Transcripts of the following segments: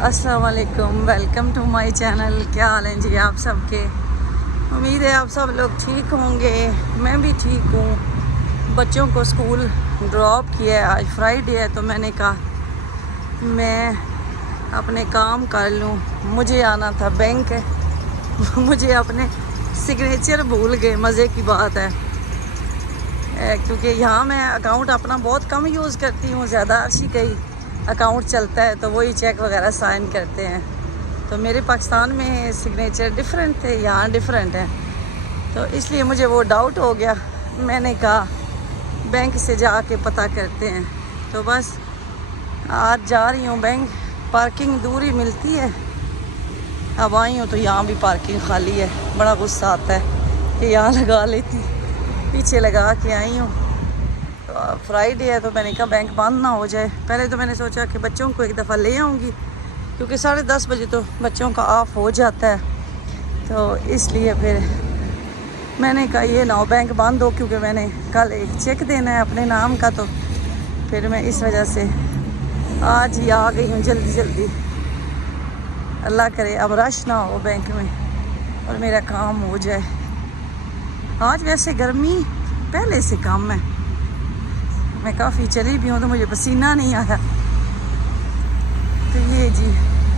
अस्सलाम वालेकुम, welcome to my channel. क्या हाल है जी आप सबके? उम्मीद है आप सब लोग ठीक होंगे। मैं भी ठीक हूँ। बच्चों को स्कूल ड्रॉप किया है, आज फ्राइडे है तो मैंने कहा मैं अपने काम कर लूँ। मुझे आना था बैंक मुझे अपने सिग्नेचर भूल गए। मज़े की बात है क्योंकि यहाँ मैं अकाउंट अपना बहुत कम यूज़ करती हूँ, ज़्यादा अर्शी का ही अकाउंट चलता है तो वही चेक वगैरह साइन करते हैं। तो मेरे पाकिस्तान में सिग्नेचर डिफरेंट थे, यहाँ डिफरेंट है, तो इसलिए मुझे वो डाउट हो गया। मैंने कहा बैंक से जाके पता करते हैं। तो बस आज जा रही हूँ बैंक। पार्किंग दूर ही मिलती है। अब आई हूँ तो यहाँ भी पार्किंग खाली है। बड़ा गुस्सा आता है कि यहाँ लगा लेती, पीछे लगा के आई हूँ। तो फ्राइडे है तो मैंने कहा बैंक बंद ना हो जाए। पहले तो मैंने सोचा कि बच्चों को एक दफ़ा ले आऊँगी क्योंकि 10:30 बजे तो बच्चों का ऑफ हो जाता है, तो इसलिए फिर मैंने कहा ये ना हो बैंक बंद हो, क्योंकि मैंने कल एक चेक देना है अपने नाम का, तो फिर मैं इस वजह से आज ही आ गई हूँ जल्दी। अल्लाह करे अब रश ना हो बैंक में और मेरा काम हो जाए। आज वैसे गर्मी पहले से कम है, मैं काफ़ी चली भी हूँ तो मुझे पसीना नहीं आया। तो ये जी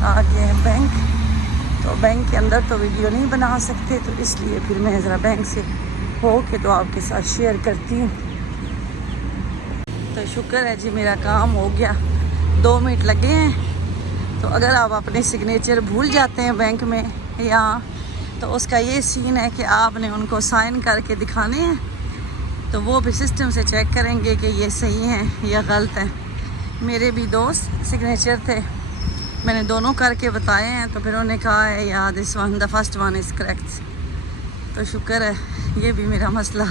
आ गए हैं बैंक। तो बैंक के अंदर तो वीडियो नहीं बना सकते, तो इसलिए फिर मैं ज़रा बैंक से हो के तो आपके साथ शेयर करती हूँ। तो शुक्र है जी मेरा काम हो गया, 2 मिनट लगे हैं। तो अगर आप अपने सिग्नेचर भूल जाते हैं बैंक में यहाँ, तो उसका ये सीन है कि आपने उनको साइन करके दिखाने हैं, तो वो भी सिस्टम से चेक करेंगे कि ये सही है या गलत है। मेरे भी दोस्त सिग्नेचर थे, मैंने दोनों करके बताए हैं, तो फिर उन्होंने कहा है यार this one the first one is correct. तो शुक्र है ये भी मेरा मसला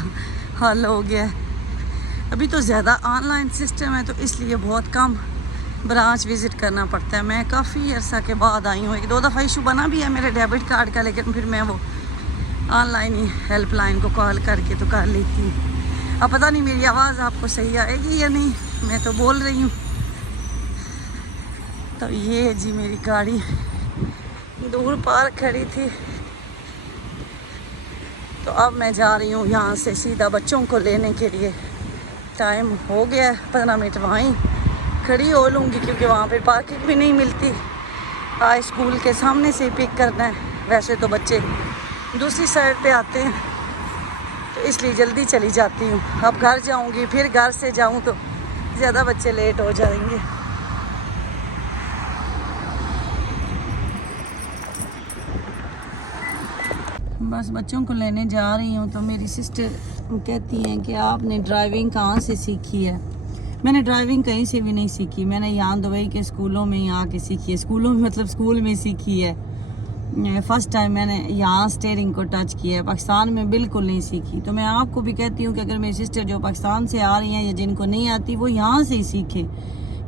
हल हो गया है। अभी तो ज़्यादा ऑनलाइन सिस्टम है तो इसलिए बहुत कम ब्रांच विज़िट करना पड़ता है। मैं काफ़ी अर्सा के बाद आई हूँ, 1-2 दफ़ा इशू बना भी है मेरे डेबिट कार्ड का, लेकिन फिर मैं वो ऑनलाइन ही हेल्पलाइन को कॉल करके तो कर लेती हूँ। अब पता नहीं मेरी आवाज़ आपको सही आएगी या नहीं, मैं तो बोल रही हूँ। तो ये जी मेरी गाड़ी दूर पार्क खड़ी थी, तो अब मैं जा रही हूँ यहाँ से सीधा बच्चों को लेने के लिए। टाइम हो गया है, 15 मिनट वहीं खड़ी हो लूँगी क्योंकि वहाँ पे पार्किंग भी नहीं मिलती। आज स्कूल के सामने से पिक करना है, वैसे तो बच्चे दूसरी साइड पे आते हैं, तो इसलिए जल्दी चली जाती हूँ। अब घर जाऊँगी, फिर घर से जाऊँ तो ज़्यादा बच्चे लेट हो जाएंगे। बस बच्चों को लेने जा रही हूँ, तो मेरी सिस्टर कहती हैं कि आपने ड्राइविंग कहाँ से सीखी है। मैंने ड्राइविंग कहीं से भी नहीं सीखी, मैंने यहाँ दुबई के स्कूलों में यहाँ के सीखी है। स्कूलों में मतलब स्कूल में सीखी है। फ़र्स्ट टाइम मैंने यहाँ स्टीयरिंग को टच किया है, पाकिस्तान में बिल्कुल नहीं सीखी। तो मैं आपको भी कहती हूँ कि अगर मेरी सिस्टर जो पाकिस्तान से आ रही हैं या जिनको नहीं आती वो यहाँ से ही सीखें,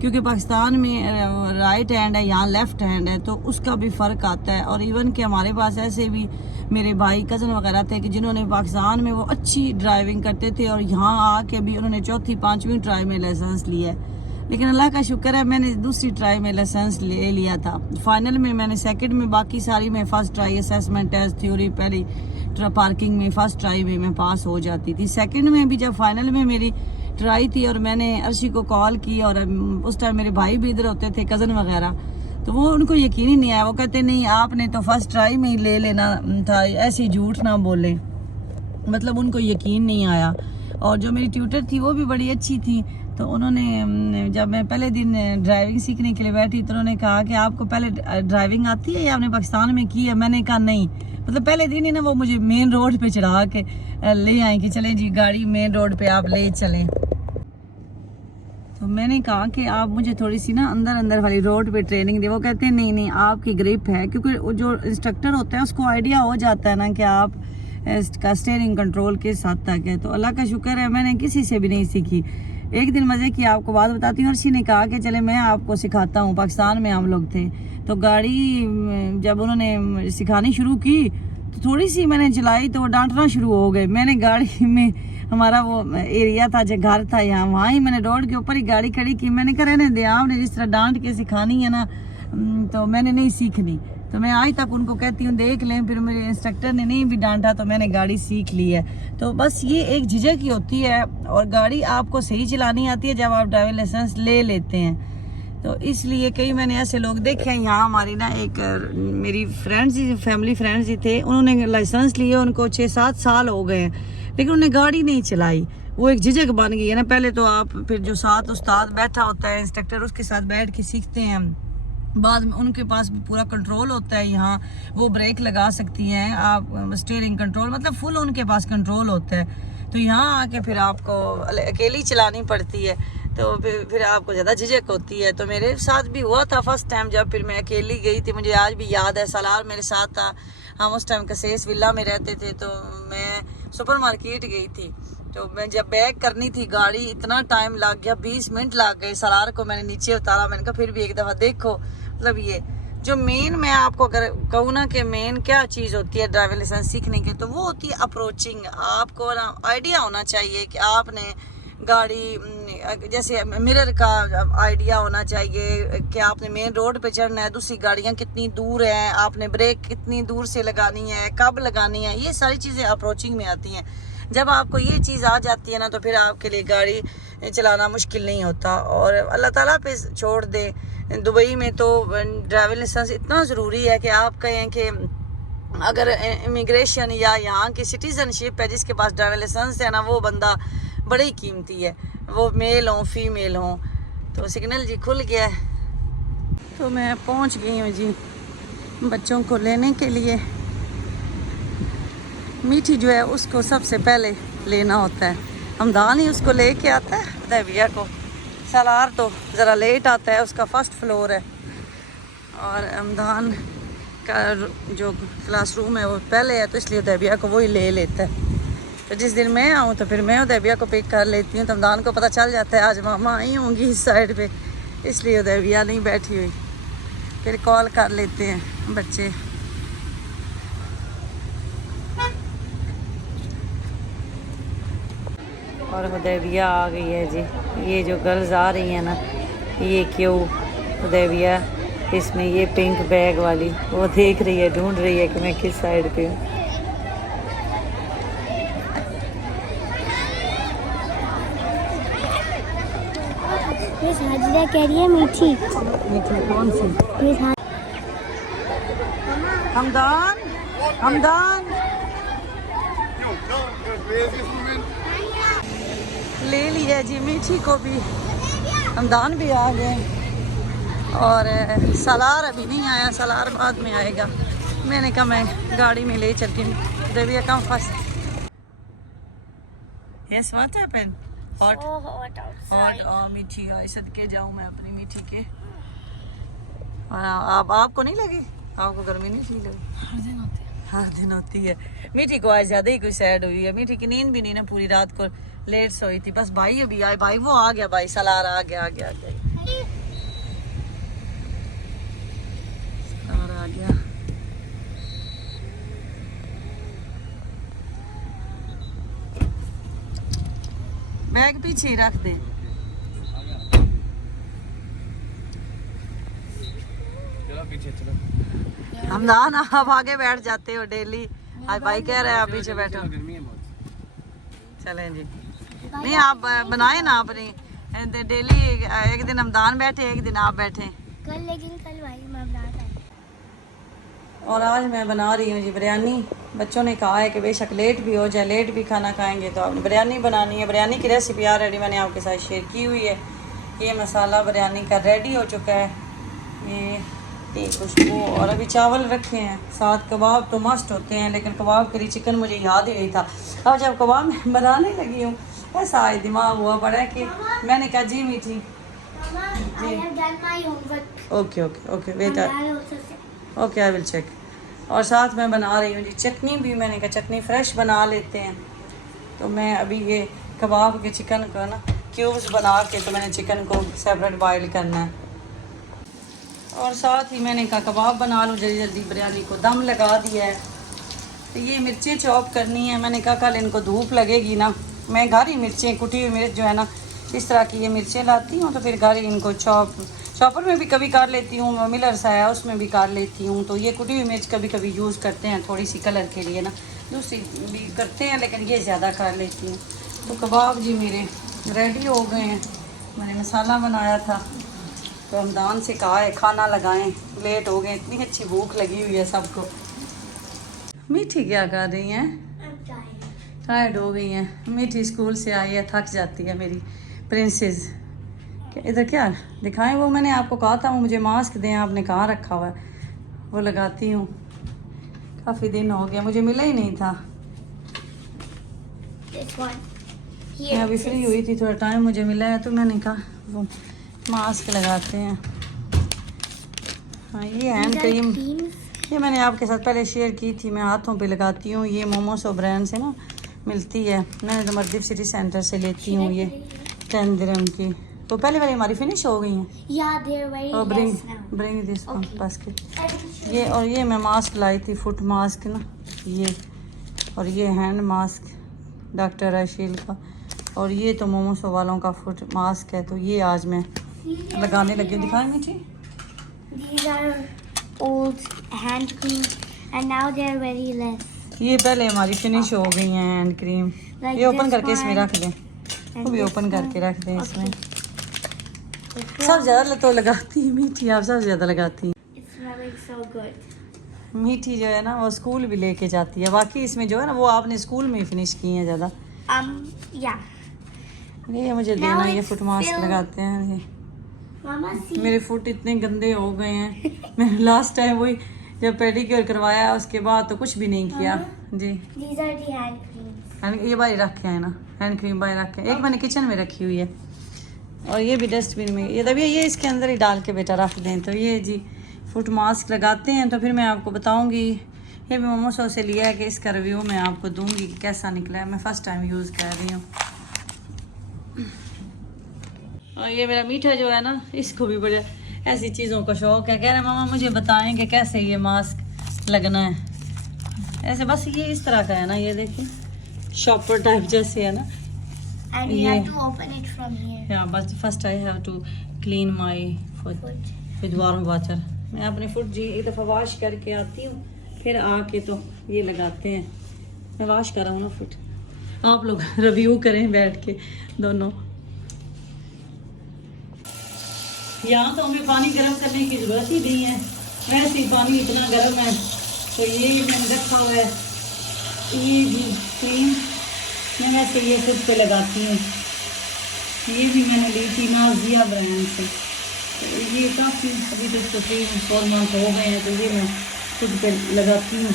क्योंकि पाकिस्तान में राइट हैंड है, यहाँ लेफ़्ट हैंड है, तो उसका भी फ़र्क आता है। और इवन कि हमारे पास ऐसे भी मेरे भाई कज़न वगैरह थे कि जिन्होंने पाकिस्तान में वो अच्छी ड्राइविंग करते थे और यहाँ आके भी उन्होंने 4th-5वीं ट्राई में लाइसेंस लिया है। लेकिन अल्लाह का शुक्र है मैंने दूसरी ट्राई में लाइसेंस ले लिया था। फाइनल में मैंने सेकंड में, बाकी सारी में first try, assessment test, theory, पहली पार्किंग में फ़र्स्ट ट्राई में मैं पास हो जाती थी। सेकंड में भी जब फाइनल में मेरी ट्राई थी और मैंने अर्शी को कॉल की, और उस टाइम मेरे भाई भी इधर होते थे, कज़न वगैरह, तो वो उनको यकीन ही नहीं आया। वो कहते नहीं आपने तो फर्स्ट ट्राई में ही ले लेना था, ऐसी झूठ ना बोले, मतलब उनको यकीन नहीं आया। और जो मेरी ट्यूटर थी वो भी बड़ी अच्छी थी, तो उन्होंने जब मैं पहले दिन ड्राइविंग सीखने के लिए बैठी तो उन्होंने कहा कि आपको पहले ड्राइविंग आती है या आपने पाकिस्तान में की है। मैंने कहा नहीं, मतलब पहले दिन ही ना वो मुझे मेन रोड पे चढ़ा के ले आए कि चलें जी गाड़ी मेन रोड पे आप ले चलें। तो मैंने कहा कि आप मुझे थोड़ी सी ना अंदर वाली रोड पे ट्रेनिंग दे। वो कहते हैं नहीं आपकी ग्रिप है, क्योंकि जो इंस्ट्रक्टर होता है उसको आइडिया हो जाता है ना कि आप इसका स्टीयरिंग कंट्रोल किस हद तक है। तो अल्लाह का शुक्र है मैंने किसी से भी नहीं सीखी। एक दिन मज़े की आपको बात बताती हूँ, अर्शी ने कहा कि चले मैं आपको सिखाता हूँ। पाकिस्तान में हम लोग थे, तो गाड़ी जब उन्होंने सिखानी शुरू की तो थोड़ी सी मैंने चलाई तो वो डांटना शुरू हो गए। मैंने गाड़ी में, हमारा वो एरिया था जो घर था यहाँ, वहाँ ही मैंने रोड के ऊपर ही गाड़ी खड़ी की। मैंने कहा रहने दे, आपने जिस तरह डांट के सिखानी है ना तो मैंने नहीं सीखनी। तो मैं आज तक उनको कहती हूँ देख लें, फिर मेरे इंस्ट्रक्टर ने नहीं भी डांटा तो मैंने गाड़ी सीख ली है। तो बस ये एक झिझक ही होती है, और गाड़ी आपको सही चलानी आती है जब आप ड्राइविंग लाइसेंस ले लेते हैं। तो इसलिए कई मैंने ऐसे लोग देखे हैं। यहाँ हमारी ना एक मेरी फ्रेंड्स ही, फैमिली फ्रेंड्स ही थे, उन्होंने लाइसेंस लिए, उनको 6-7 साल हो गए हैं, लेकिन उन्होंने गाड़ी नहीं चलाई। वो एक झिझक बन गई है ना। पहले तो आप फिर जो साथ उस्ताद बैठा होता है इंस्ट्रक्टर, उसके साथ बैठ के सीखते हैं। बाद में उनके पास भी पूरा कंट्रोल होता है, यहाँ वो ब्रेक लगा सकती हैं, आप स्टीयरिंग कंट्रोल, मतलब फुल उनके पास कंट्रोल होता है। तो यहाँ आके फिर आपको अकेली चलानी पड़ती है, तो फिर आपको ज़्यादा झिझक होती है। तो मेरे साथ भी हुआ था फर्स्ट टाइम जब फिर मैं अकेली गई थी। मुझे आज भी याद है, सालार मेरे साथ था, हम उस टाइम कसेस विला में रहते थे। तो मैं सुपर मार्केट गई थी, तो मैं जब बैक करनी थी गाड़ी, इतना टाइम लग गया, 20 मिनट लग गए। सालार को मैंने नीचे उतारा, मैंने कहा फिर भी एक दफ़ा देखो। मतलब ये जो मेन मैं आपको अगर कहूँ ना कि मेन क्या चीज़ होती है ड्राइविंग लाइसेंस सीखने की, तो वो होती है अप्रोचिंग। आपको ना आइडिया होना चाहिए कि आपने गाड़ी, जैसे मिरर का आइडिया होना चाहिए कि आपने मेन रोड पे चढ़ना है, दूसरी गाड़ियाँ कितनी दूर हैं, आपने ब्रेक कितनी दूर से लगानी है, कब लगानी है, ये सारी चीज़ें अप्रोचिंग में आती हैं। जब आपको ये चीज़ आ जाती है ना, तो फिर आपके लिए गाड़ी चलाना मुश्किल नहीं होता। और अल्लाह ताला पे छोड़ दे। दुबई में तो ड्राइविंग लाइसेंस इतना ज़रूरी है कि आप कहें कि अगर इमिग्रेशन या यहाँ की सिटीज़नशिप है, जिसके पास ड्राइविंग लाइसेंस है ना, वो बंदा बड़ी कीमती है, वो मेल हो फीमेल हो। तो सिग्नल जी खुल गया है, तो मैं पहुँच गई हूँ जी बच्चों को लेने के लिए। मीठी जो है उसको सबसे पहले लेना होता है, हमदान ही उसको लेके आता है हुदैबिया को। सालार तो ज़रा लेट आता है, उसका फर्स्ट फ्लोर है, और हमदान का जो क्लासरूम है वो पहले है, तो इसलिए हुदैबिया को वही ले लेता है। तो जिस दिन मैं आऊँ तो फिर मैं हुदैबिया को पिक कर लेती हूँ। तो हमदान को पता चल जाता है आज मामा आई होंगी इस साइड पे, इसलिए हुदैबिया नहीं बैठी हुई। फिर कॉल कर लेते हैं बच्चे। और हुदैबिया आ गई है जी। ये जो गर्ल्स आ रही हैं ना, ये क्यों हुदैबिया, इसमें ये पिंक बैग वाली, वो देख रही है, ढूंढ रही है कि मैं किस साइड पे हूँ। कह रही है मीठी। मीठी कौन सी? हमदान, हमदान ले लिया जी मीठी को भी, हमदान भी आ गए, और सालार अभी नहीं आया, सालार बाद में आएगा। मैंने कहा मैं गाड़ी में ले चलती हूँ। Devi come first. Yes what happened? Hot और मीठी आई सदके जाऊँ मैं अपनी मीठी के। आप आपको नहीं लगी? आपको गर्मी नहीं फील हुई? हर दिन होती है। मीठी को आज ज़्यादा ही कोई सैड हुई है। मीठी की नींद भी नहीं ना, पूरी रात को लेट सोई थी। बस भाई अभी आए, भाई वो आ गया, भाई सालार आ गया, आ गया, आ गया, सालार आ गया। बैग पीछे ही रख दे। चलो पीछे चलो। हमदान आप आगे बैठ जाते हो डेली, आज भाई कह रहे हैं आप पीछे बैठो। चलें जी, नहीं आप बनाए ना अपनी डेली, एक दिन हमदान बैठे, एक दिन आप बैठे कल, लेकिन कल भाई मैं बनाता। और आज मैं बना रही हूँ जी बिरयानी। बच्चों ने कहा है कि बेशक लेट भी हो जाए, लेट भी खाना खाएंगे, तो आपने बिरयानी बनानी है। बिरयानी की रेसिपी ऑलरेडी मैंने आपके साथ शेयर की हुई है। ये मसाला बिरयानी का रेडी हो चुका है, ये खुशबू, और अभी चावल रखे हैं साथ। कबाब तो मस्ट होते हैं, लेकिन कबाब के लिए चिकन मुझे याद ही नहीं था। अब जब कबाब मैं बनाने लगी हूँ, ऐसा आज दिमाग हुआ पड़ा कि मैंने कहा जी Mithi ji, okay okay okay wait, okay I will check. और साथ में बना रही हूँ जी चटनी भी। मैंने कहा चटनी फ्रेश बना लेते हैं। तो मैं अभी ये कबाब के चिकन को ना क्यूब्स बना के, तो मैंने चिकन को सेपरेट बॉयल करना है, और साथ ही मैंने कहा कबाब बना लूँ जल्दी जल्दी। बिरयानी को दम लगा दिया है। तो ये मिर्चें चॉप करनी है। मैंने कहा कल इनको धूप लगेगी ना, मैं घर ही मिर्चें, कुटी हुई मिर्च जो है ना, इस तरह की ये मिर्चें लाती हूँ, तो फिर घर ही इनको चॉप शॉपर में भी कभी कर लेती हूँ, मिलर्स आया उसमें भी कर लेती हूँ। तो ये कुटी हुई मिर्च कभी कभी यूज़ करते हैं थोड़ी सी कलर के लिए ना, दूसरी भी करते हैं लेकिन ये ज़्यादा कर लेती हूँ। तो कबाब जी मेरे रेडी हो गए हैं। मैंने मसाला बनाया था तो रमदान से कहा है खाना लगाएं, लेट हो गए, इतनी अच्छी भूख लगी हुई है सबको। मीठी क्या कर रही हैं? टायर्ड हो गई हैं। मीठी स्कूल से आई है, थक जाती है मेरी प्रिंसेस। इधर क्या दिखाएं? वो मैंने आपको कहा था वो मुझे मास्क दें, आपने कहाँ रखा हुआ है? वो लगाती हूँ, काफ़ी दिन हो गया, मुझे मिला ही नहीं था। मैं अभी फ्री हुई थी, थोड़ा टाइम मुझे मिला है तो मैंने कहा वो मास्क लगाते हैं। हाँ ये हैंड क्रीम, ये मैंने आपके साथ पहले शेयर की थी, मैं हाथों पे लगाती हूँ। ये मोमोसो ब्रांड से ना मिलती है, मैंने तो मर्दीप सिटी सेंटर से लेती हूँ। ये 10 दिरहम की। तो पहले वाली हमारी फिनिश हो गई हैं। और ब्रिंग दिस बास्केट। ये और ये मैं मास्क लाई थी, फुट मास्क ना ये, और ये हैंड मास्क डॉक्टर अशील का, और ये तो मोमोसो वालों का फुट मास्क है। तो ये आज मैं लगाने लगी। दिखाएं मीठी? These are old hand cream and now they are very less. ये पहले हमारी फिनिश हो गई हैं हैंड क्रीम। Like ये ओपन this करके इसमें one रख दें, and वो भी this ओपन करके one. रख दें इसमें। This सब one, ज़्यादा तो लगाती है मीठी, आप सबसे ज़्यादा लगाती हैं। it's smelling so good. मीठी जो है ना वो स्कूल भी लेके जाती है। बाकी इसमें जो है ना वो आपने स्कूल में ही फिनिश की है ज़्यादा। Yeah. ये मुझे देना, ये फुट मास्क लगाते हैं। ये Mama, see. मेरे फुट इतने गंदे हो गए हैं। मैंने लास्ट टाइम वही जब पेडिक्योर करवाया उसके बाद तो कुछ भी नहीं किया जी। These are the hand creams. ये बाहर रखे हैं ना, हैंड क्रीम बाहर रखे हैं। एक मैंने किचन में रखी हुई है और ये भी डस्टबिन में। ये तभी ये इसके अंदर ही डाल के बेटा रख दें। तो ये जी फुट मास्क लगाते हैं। तो फिर मैं आपको बताऊंगी, ये भी मोमोसो से लिया है कि इसका रिव्यू मैं आपको दूंगी कि कैसा निकला है। मैं फ़र्स्ट टाइम यूज़ कर रही हूँ। और ये मेरा मीठा जो है ना, इसको भी बड़े ऐसी चीज़ों का शौक है। कह रहे मामा मुझे बताएं कि कैसे ये मास्क लगना है। ऐसे बस ये इस तरह का है ना, ये देखिए शॉपर टाइप जैसे है ना। And you Yeah. have to open it from here. या बस first I have to clean my foot with warm water. मैं अपने फुट जी एक दफ़ा वॉश करके आती हूँ, फिर आके तो ये लगाते हैं। मैं वॉश कर रहा हूँ ना फुट, आप लोग रिव्यू करें बैठ के दोनों। यहाँ तो हमें पानी गर्म करने की ज़रूरत ही नहीं है, वैसे ही पानी इतना गर्म है। तो ये मैंने रखा हुआ है, ये भी क्रीम मैं वैसे ये खुद पे लगाती हूँ। ये भी मैंने ली थी नाजिया ब्रांड से। तो ये काफ़ी अभी तक तो 3-4 मंथ हो गए हैं, तो ये मैं खुद पे लगाती हूँ।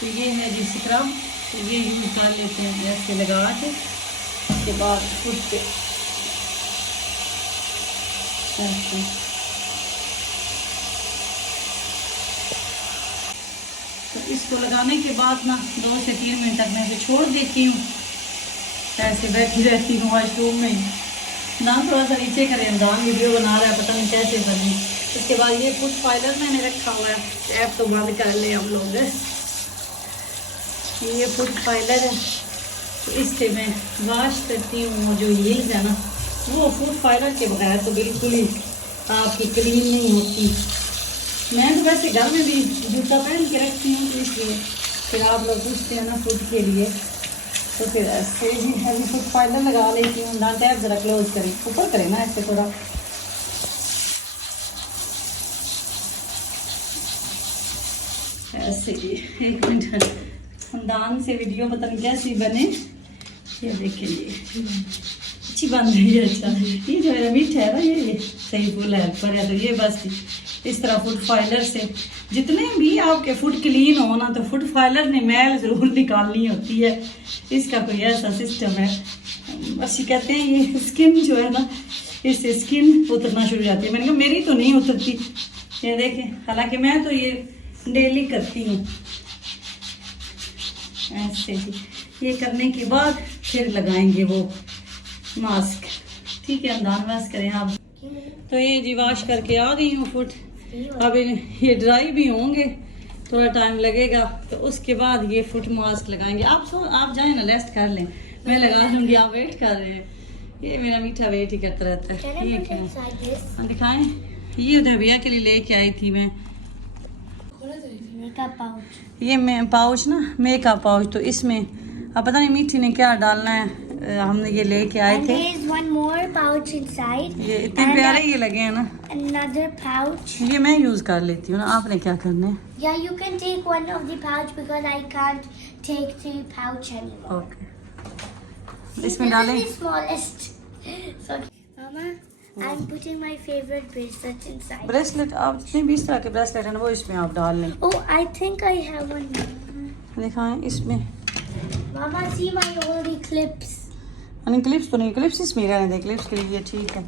तो ये है जी स्क्रब, तो ये यूज़ कर लेते हैं ऐसे लगा के। उसके बाद खुद पे ऐसे तो इसको लगाने के बाद ना 2 से 3 मिनट तक मैं इसे छोड़ देती हूँ। ऐसे बैठी रहती हूँ वॉशरूम में। ना थोड़ा सा नीचे करें, रमजान वीडियो बना रहा है, पता नहीं कैसे बनी। उसके बाद ये फुट फाइलर मैंने रखा हुआ है, ऐप तो बंद कर लें हम लोग। ये फुट फाइलर है, तो इससे मैं वॉश करती हूँ। जो हील्स है ना वो फुट फाइलर के बगैर तो बिल्कुल ही आपकी क्लीन नहीं होती। मैं तो वैसे घर में भी जूता पहन के रखती हूँ, तो इसलिए फिर आप लोग पूछते हैं ना फुट के लिए, तो फिर ऐसे ही हैवी फुट फाइलर लगा लेती हूँ। ना टैप ज़रा क्लोज करें, ऊपर करें ना ऐसे थोड़ा। ऐसे ही 1 मिनट खानदान से वीडियो पता नहीं कैसी बने। ये देखिए अच्छी बन रही है। अच्छा ये जो है मीठा है ना, ये सही फुल हेल्पर है। तो ये बस इस तरह फुट फाइलर से जितने भी आपके फुट क्लीन हो ना, तो फुट फाइलर ने मैल ज़रूर निकालनी होती है। इसका कोई ऐसा सिस्टम है। बस ये कहते हैं ये स्किन जो है ना, इससे स्किन उतरना शुरू हो जाती है। मैंने कहा मेरी तो नहीं उतरती, ये देखें। हालांकि मैं तो ये डेली करती हूँ ऐसे ही। ये करने के बाद फिर लगाएंगे वो मास्क। ठीक है, अंदाज वाश करें आप। तो ये जी वॉश करके आ गई हूँ फुट। अब ये ड्राई भी होंगे, थोड़ा टाइम लगेगा। तो उसके बाद ये फुट मास्क लगाएंगे। आप जाएं ना, रेस्ट कर लें, मैं लगा दूँगी, आप वेट कर रहे हैं। ये मेरा मीठा वेट ही करता रहता Can है। I ये put क्या है? inside this? हाँ, दिखाएं। ये उधर भैया के लिए लेके आई थी मैं। Makeup pouch. ये मैं पाउच ना, मेकअप पाउच, तो इसमें अब पता नहीं मीठी ने क्या डालना है। हमने ये लेके आए And थे। there's one more pouch inside. ये इतने And प्यारे ये लगे हैं ना। another pouch. ये मैं यूज कर लेती हूँ ना, आपने क्या करना है? Yeah, you can take one of the pouch because I can't take the pouch anymore. Okay, See, इसमें this डालें। is the smallest. So, Mama, I'm putting my favorite bracelet inside. Bracelet, आप जितने भी इस तरह के ब्रेसलेट है ना वो इसमें आप डाल लें। Oh, I think I have one. दिखाएं इसमें। Mama, see my only clips. यानी क्लिप्स तो नहीं, क्लिप्स इसमें रहने दें, क्लिप्स के लिए ठीक है।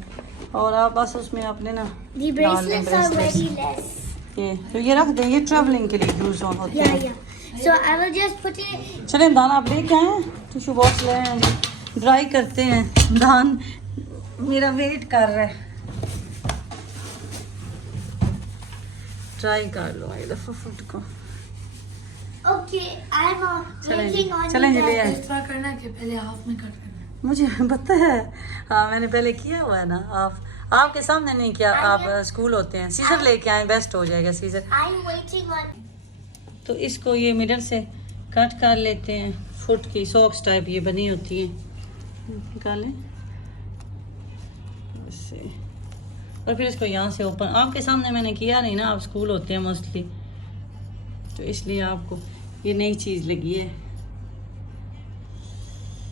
और आप बस उसमें अपने ना The bracelets are very less. ये तो ये रख दें, ये ट्रैवलिंग के लिए यूज होते Yeah, हैं। yeah. So I will just put it. चले दान आप लेके आए, टिश्यू बॉक्स ले आए जी, ड्राई करते हैं। दान मेरा वेट कर रहा है, ट्राई कर लो एक दफा फुट को। Okay, I'm चलें जी, waiting on चलें जी, the ले आए। bracelet. इस तरह करना है कि पहले हाफ में कट करना है। मुझे पता है, हाँ मैंने पहले किया हुआ है ना। आप आपके सामने नहीं किया, आप स्कूल होते हैं। सीजर लेके आए, बेस्ट हो जाएगा सीजर। I'm waiting on. तो इसको ये मिडल से कट कर लेते हैं, फुट की सॉक्स टाइप ये बनी होती है, निकालें ऐसे। और फिर इसको यहाँ से ओपन, आपके सामने मैंने किया नहीं ना, आप स्कूल होते हैं मोस्टली, तो इसलिए आपको ये नई चीज़ लगी है।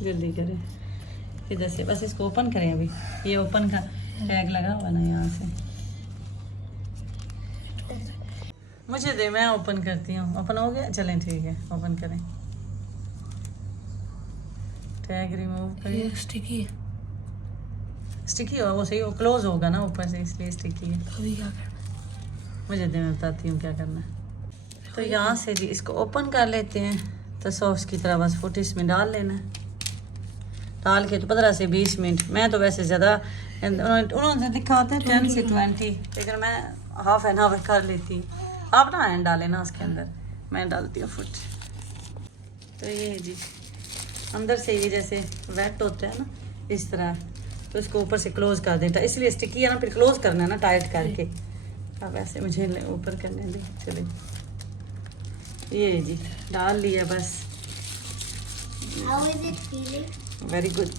जल्दी करें, इधर से बस इसको ओपन करें। अभी ये ओपन का टैग लगा हुआ ना यहाँ से, मुझे दे, मैं ओपन करती हूँ। ओपन हो गया, चलें ठीक है, ओपन करें। टैग रिमूव करिए। ये स्टिकी है। स्टिकी हो वो सही, वो क्लोज होगा ना ऊपर से, इसलिए स्टिकी है। अभी क्या करना है? मुझे दे, मैं बताती हूँ क्या करना है। तो यहाँ से जी इसको ओपन कर लेते हैं, तो सॉक्स की तरह बस फुट इसमें डाल लेना है। डाल के तो 15 से 20 मिनट, मैं तो वैसे ज़्यादा, उन्होंने दिखाते हैं 10 से 20, लेकिन मैं हाफ एन आवर कर लेती हूँ। आप ना हैंड डालें ना उसके अंदर, मैं डालती हूँ फुट। तो ये जी अंदर से ये जैसे वेट होता है ना इस तरह, तो इसको ऊपर से क्लोज कर देता है, इसलिए स्टिकी है ना, फिर क्लोज करना है ना टाइट करके। अब ऐसे मुझे ऊपर करने दें। चलिए ये जी डाल लिया बस। How is it feeling? Very good,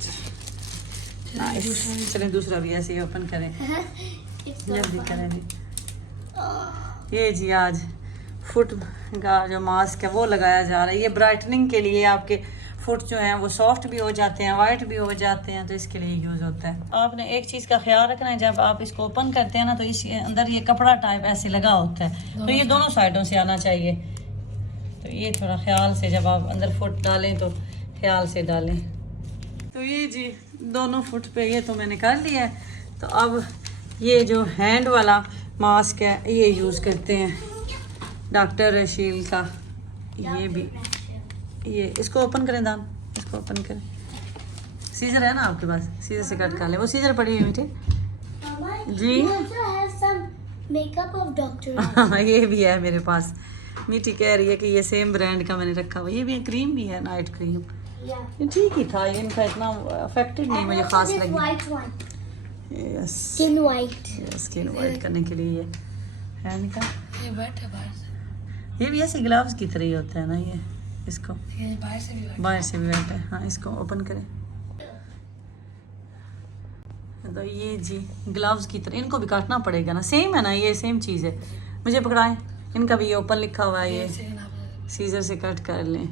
nice. चलें दूसरा भी ऐसे ही ओपन करें, It's so जल्दी fun. करें जी। ये जी आज फुट का जो मास्क है वो लगाया जा रहा है। ये ब्राइटनिंग के लिए, आपके फुट जो हैं वो सॉफ्ट भी हो जाते हैं, वाइट भी हो जाते हैं, तो इसके लिए यूज़ होता है। आपने एक चीज़ का ख्याल रखना है, जब आप इसको ओपन करते हैं ना, तो इसके अंदर ये कपड़ा टाइप ऐसे लगा होता है, तो ये दोनों साइडों से आना चाहिए। तो ये थोड़ा ख्याल से, जब आप अंदर फुट डालें तो ख्याल से डालें। तो ये जी दोनों फुट पे ये तो मैंने कर लिया है। तो अब ये जो हैंड वाला मास्क है ये यूज़ करते हैं, डॉक्टर रशील का। ये भी, ये इसको ओपन करें दान, इसको ओपन करें। सीजर है ना आपके पास, सीजर से कट कर लें। वो सीजर पड़ी हुई मीठे Mama, ji. you also have some makeup of Dr. ये भी है मेरे पास। मीठी कह रही है कि ये सेम ब्रांड का मैंने रखा हुआ। ये भी क्रीम भी है, नाइट क्रीम। Yeah. ये ठीक ही था, ये इनका इतना इफेक्टिव नहीं And मुझे also खास this लगी। white one. Yes, Skin white. Skin white करने के लिए ये है इनका। ये वेट है बाहर से, ये भी ऐसे ग्लव्स की तरह ही होता है ना ये, इसको ये बाहर से भी वेट। बाहर से भी वेट है। हाँ, इसको ओपन करें। तो ये जी ग्लव्स की तरह, इनको भी काटना पड़ेगा ना, सेम है ना, ये सेम चीज़ है। मुझे पकड़ाएं, इनका भी ये ओपन लिखा हुआ है, ये सेकंड आप सीजर से कट कर लें।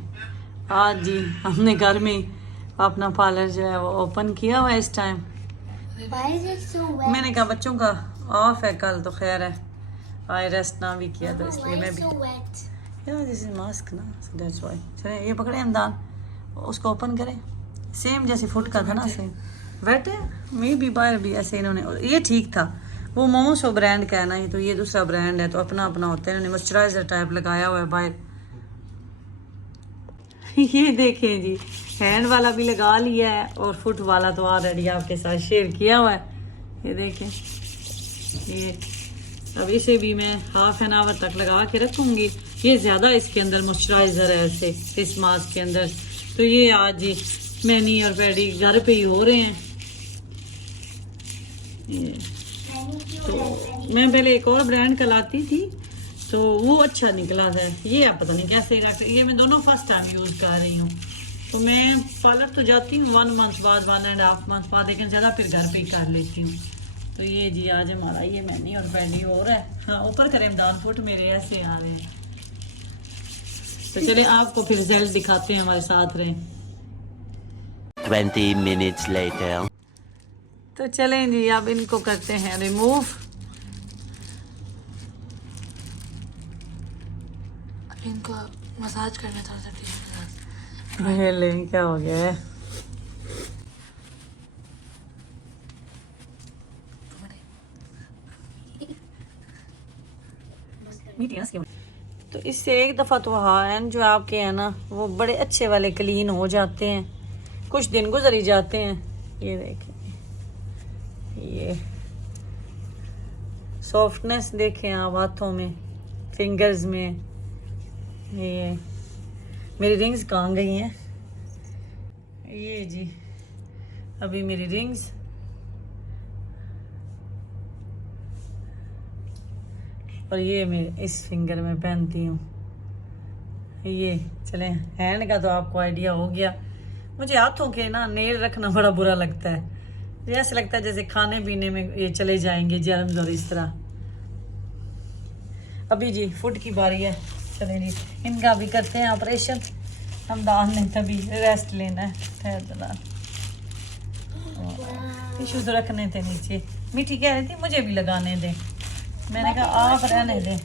आज जी हमने घर में अपना पार्लर जो है वो ओपन किया हुआ है इस time. Why is it so wet? मैंने कहा बच्चों का ऑफ है कल, तो खैर है, आई रेस्ट ना भी किया, तो Mama, इसलिए why मैं is भी so wet? यार दिस इज मास्क ना, सो दैट्स व्हाई। चलिए ये पकड़े हमदान, उसको ओपन करें। सेम जैसे फुट का था ना, सेम वेट है। मे भी बाहर भी ऐसे इन्होंने, ये ठीक था। वो मोमोसो ब्रांड का है ना, ये तो ये दूसरा ब्रांड है, तो अपना अपना होता है। इन्होंने मॉइस्चराइजर टाइप लगाया हुआ है बाहर। ये देखें जी, हैंड वाला भी लगा लिया है और फुट वाला तो ऑलरेडी आपके साथ शेयर किया हुआ है। ये देखें, ये अब इसे भी मैं हाफ एन आवर तक लगा के रखूँगी। ये ज़्यादा इसके अंदर मॉइस्चराइज़र है ऐसे इस मास्क के अंदर। तो ये आज जी मैनी और पैडी घर पे ही हो रहे हैं, ये Penny cute तो and penny. मैं पहले एक और ब्रांड का लाती थी तो वो अच्छा निकला था। ये आप पता नहीं कैसे ये मैं दोनों फर्स्ट टाइम यूज़ कर रही हूँ। तो मैं पार्लर तो जाती हूँ 1 मंथ बाद 1.5 मंथ बाद, लेकिन ज़्यादा फिर घर पे ही कर लेती हूँ। तो ये जी आज हमारा ये मैनी और पैडी और है। हाँ ऊपर करें इमदाद फुट मेरे ऐसे आ रहे हैं। तो चले आपको फिर रिजल्ट दिखाते हैं, हमारे साथ रहें। 20 minutes later. तो चलें जी अब इनको करते हैं रिमूव। अब इनको मसाज करना थोड़ा सा टिश्यू के साथ। ले क्या हो गया है? तो इससे एक दफ़ा तो हैंड जो आपके हैं ना वो बड़े अच्छे वाले क्लीन हो जाते हैं, कुछ दिन गुजर ही जाते हैं। ये देखें, ये सॉफ्टनेस देखें आप हाथों में, फिंगर्स में। ये मेरी रिंग्स कहाँ गई हैं? ये जी अभी मेरी रिंग्स और ये मैं इस फिंगर में पहनती हूँ। ये चलें हैंड का तो आपको आइडिया हो गया। मुझे हाथों के ना नेल रखना बड़ा बुरा लगता है, मुझे ऐसा लगता है जैसे खाने पीने में ये चले जाएंगे जर्म्स और इस तरह। अभी जी फुट की बारी है, चलें जी इनका भी करते हैं ऑपरेशन। हम दान ने तभी रेस्ट लेना है, ठहर जरा टिश्यू तो रखने थे नीचे। मीठी कह रही थी मुझे भी लगाने दें, मैंने कहा आप रहने दें।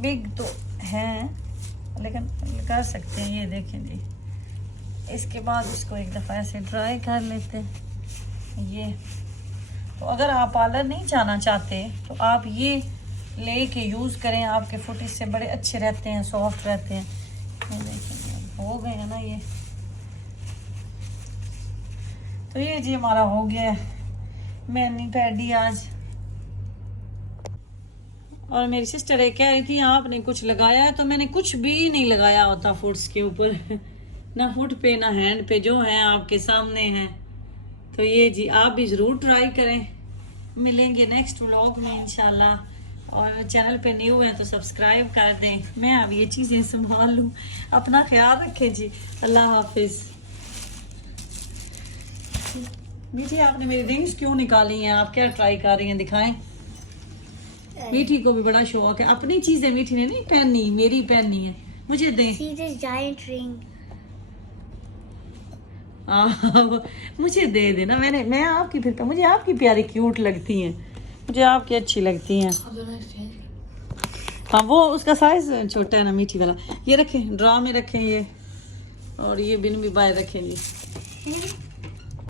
बिग तो हैं लेकिन कर सकते हैं। ये देखें जी, इसके बाद इसको एक दफ़ा ऐसे ड्राई कर लेते हैं। ये तो अगर आप पार्लर नहीं जाना चाहते तो आप ये ले के यूज़ करें, आपके फुट इससे बड़े अच्छे रहते हैं, सॉफ्ट रहते हैं। ये देखें हो गए हैं ना ये। तो ये जी हमारा हो गया है मैनी पैडी आज। और मेरी सिस्टर है कह रही थी आपने कुछ लगाया है, तो मैंने कुछ भी नहीं लगाया होता फुट्स के ऊपर ना फुट पे ना हैंड पे, जो है आपके सामने हैं। तो ये जी आप भी ज़रूर ट्राई करें। मिलेंगे नेक्स्ट व्लॉग में इंशाल्लाह। और चैनल पे न्यू है तो सब्सक्राइब कर दें। मैं अब ये चीज़ें संभाल लूँ, अपना ख्याल रखें जी। अल्लाह हाफिज़। मीठी आपने मेरी रिंग्स क्यों निकाली हैं? आप क्या ट्राई कर रही हैं, दिखाएं। मीठी को भी बड़ा शौक है, अपनी चीजें मीठी ने नहीं पहननी, मेरी पहननी है, मुझे दें। See this giant ring. मुझे दे देना। मैं आपकी फिर मुझे आपकी प्यारी क्यूट लगती हैं, मुझे आपकी अच्छी लगती हैं। अब दोनों एक्सचेंज। हाँ वो उसका साइज छोटा है ना मीठी वाला। ये रखें ड्रा में रखें ये, और ये बिन भी बाय रखें जी।